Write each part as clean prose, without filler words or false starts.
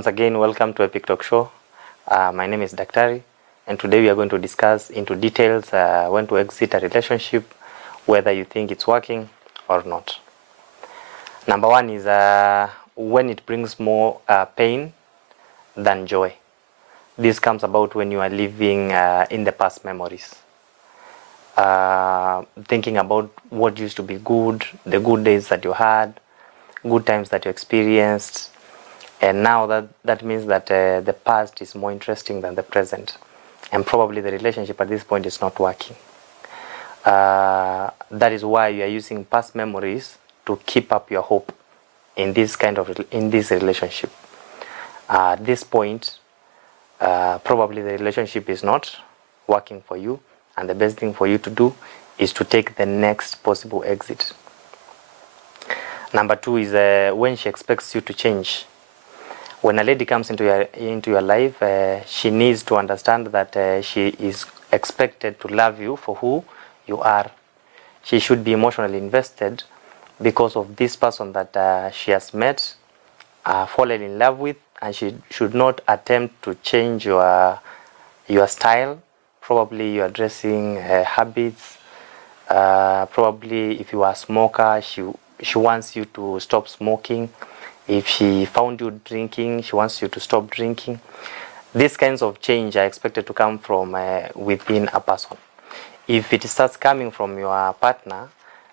Once again, welcome to EpikTalk show. My name is Daktari, and today we are going to discuss into details when to exit a relationship, whether you think it's working or not. Number one is when it brings more pain than joy. This comes about when you are living in the past memories. Thinking about what used to be good, the good days that you had, good times that you experienced. And now that means that the past is more interesting than the present. And probably the relationship at this point is not working. That is why you are using past memories to keep up your hope in this relationship. At this point, probably the relationship is not working for you. And the best thing for you to do is to take the next possible exit. Number two is when she expects you to change. When a lady comes into your life, she needs to understand that she is expected to love you for who you are. She should be emotionally invested because of this person that she has met, fallen in love with, and she should not attempt to change your style, probably your dressing habits. Probably if you are a smoker, she wants you to stop smoking. If she found you drinking, she wants you to stop drinking. These kinds of change are expected to come from within a person. If it starts coming from your partner,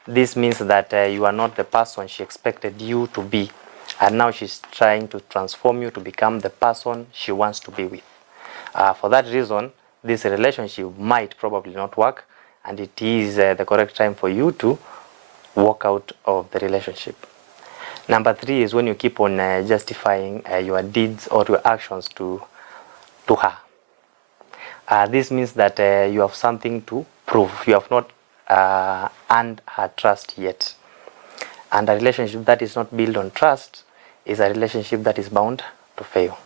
this means that you are not the person she expected you to be. And now she's trying to transform you to become the person she wants to be with. For that reason, this relationship might probably not work, and it is the correct time for you to walk out of the relationship. Number three is when you keep on justifying your deeds or your actions to her. This means that you have something to prove. You have not earned her trust yet. And a relationship that is not built on trust is a relationship that is bound to fail.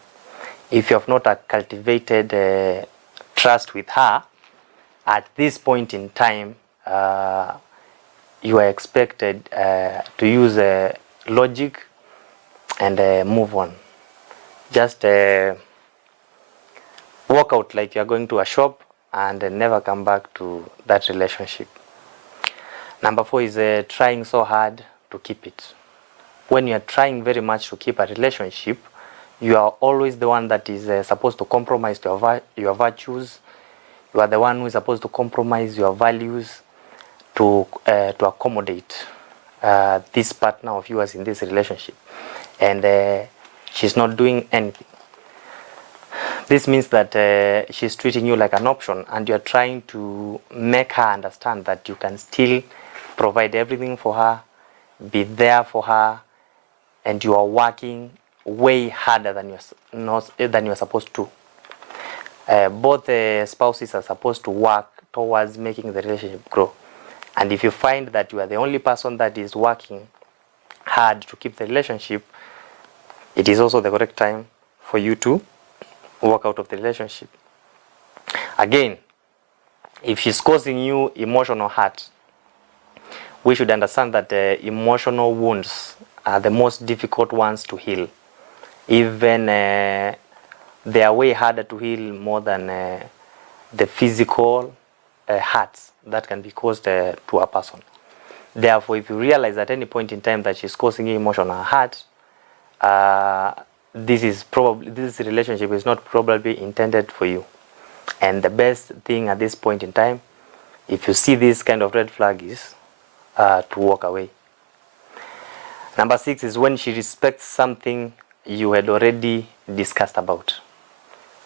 If you have not cultivated trust with her, at this point in time, you are expected to use logic and move on. Just walk out like you are going to a shop and never come back to that relationship. Number four is trying so hard to keep it. When you are trying very much to keep a relationship, you are always the one that is supposed to compromise your virtues. You are the one who is supposed to compromise your values to accommodate this partner of yours in this relationship. And she's not doing anything. This means that she's treating you like an option, and you're trying to make her understand that you can still provide everything for her, be there for her, and you are working way harder than you're supposed to. Both spouses are supposed to work towards making the relationship grow. And if you find that you are the only person that is working hard to keep the relationship, it is also the correct time for you to walk out of the relationship. Again, if she's causing you emotional hurt, we should understand that emotional wounds are the most difficult ones to heal. Even they are way harder to heal more than the physical hurts that can be caused to a person. Therefore, if you realize at any point in time that she's causing you emotional hurt, this relationship is not probably intended for you. And the best thing at this point in time, if you see this kind of red flag, is to walk away. Number six is when she respects something you had already discussed about.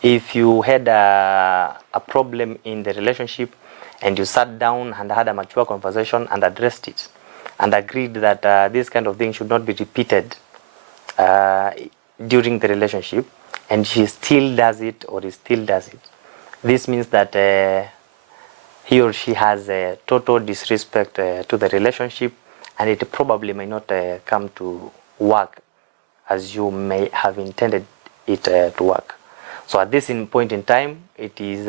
If you had a problem in the relationship and you sat down and had a mature conversation and addressed it and agreed that this kind of thing should not be repeated during the relationship, and she still does it or he still does it, this means that he or she has a total disrespect to the relationship, and it probably may not come to work as you may have intended it to work. So at this point in time, it is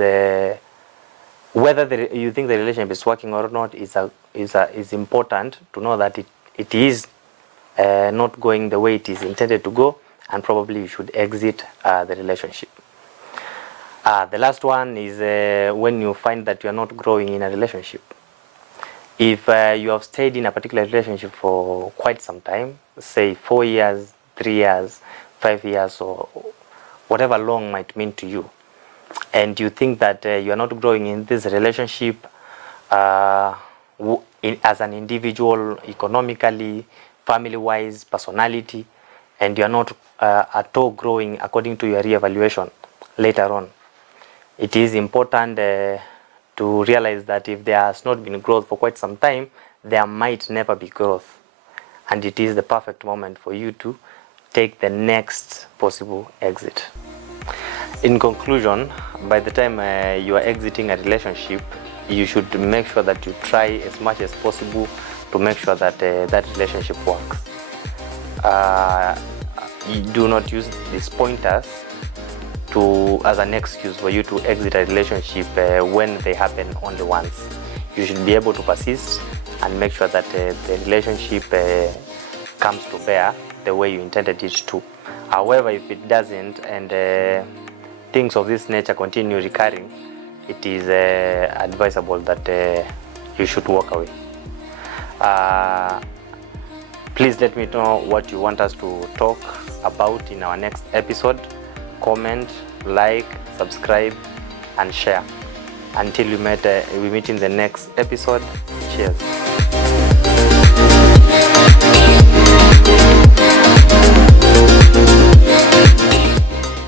whether you think the relationship is working or not is important to know that it is not going the way it is intended to go, and probably you should exit the relationship. The last one is when you find that you are not growing in a relationship. If you have stayed in a particular relationship for quite some time, say 4 years, 3 years, 5 years, or whatever long might mean to you, and you think that you are not growing in this relationship as an individual, economically, family-wise, personality, and you are not at all growing according to your reevaluation later on, it is important to realize that if there has not been growth for quite some time, there might never be growth. And it is the perfect moment for you to take the next possible exit. In conclusion, by the time you are exiting a relationship, you should make sure that you try as much as possible to make sure that that relationship works. You do not use these pointers as an excuse for you to exit a relationship when they happen only once. You should be able to persist and make sure that the relationship comes to bear the way you intended it to. However, if it doesn't and things of this nature continue recurring, it is advisable that you should walk away. Please let me know what you want us to talk about in our next episode. Comment, like, subscribe, and share. Until we meet in the next episode. Cheers.